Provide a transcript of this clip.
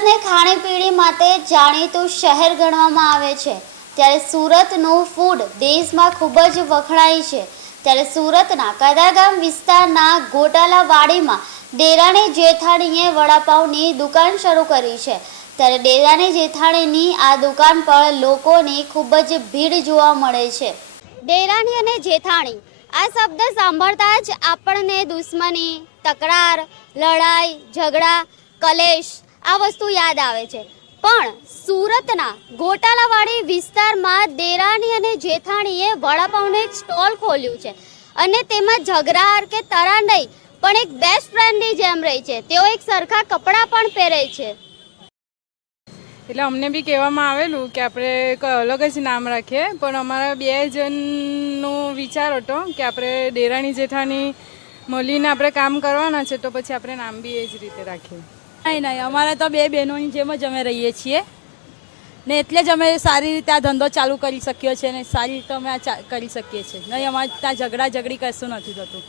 સુરતને ખાણીપીણી માટે જાણીતું શહેર ગણવામાં આવે છે, ત્યારે સુરતનું ફૂડ દેશમાં ખૂબ જ વખણાય છે। ત્યારે સુરતના કતારગામ વિસ્તારના ગોટાલાવાડીમાં દેરાણી જેઠાણીએ વડાપાઉંની દુકાન શરૂ કરી છે। ત્યારે દેરાણી જેઠાણીની આ દુકાન પર લોકોની ખૂબ જ ભીડ જોવા મળે છે। દેરાણી અને જેઠાણી આ શબ્દ સાંભળતા જ આપણને દુશ્મની, તકરાર, લડાઈ, ઝઘડા, કલેશ આ વસ્તુ યાદ આવે છે। પણ સુરતના ગોટાલાવાડી વિસ્તારમાં દેરાણી અને જેઠાણીએ વડાપાઉંનું એક સ્ટોલ ખોલ્યું છે અને તેમાં ઝઘડા કે તરાર નહીં પણ એક બેસ્ટ ફ્રેન્ડની જેમ રહી છે। તેઓ એક સરખા કપડાં પણ પહેરે છે। એટલે અમને બી કહેવામાં આવેલું કે આપણે કોઈ અલગ જ નામ રાખીએ, પણ અમારા 2 જણનો વિચાર હતો કે આપણે દેરાણી જેઠાણી મળીને આપણે કામ કરવાના છે, તો પછી આપણે નામ બી એ જ રીતે રાખીએ। નહીં, અમારે તો 2 બહેનોની જેમ જ અમે રહીએ છીએ ને, એટલે જ અમે સારી રીતે આ ધંધો ચાલુ કરી શકીએ છીએ ને સારી રીતે અમે આ કરી શકીએ છીએ। નહીં, અમારે ત્યાં ઝઘડા ઝઘડી કશું નથી થતું।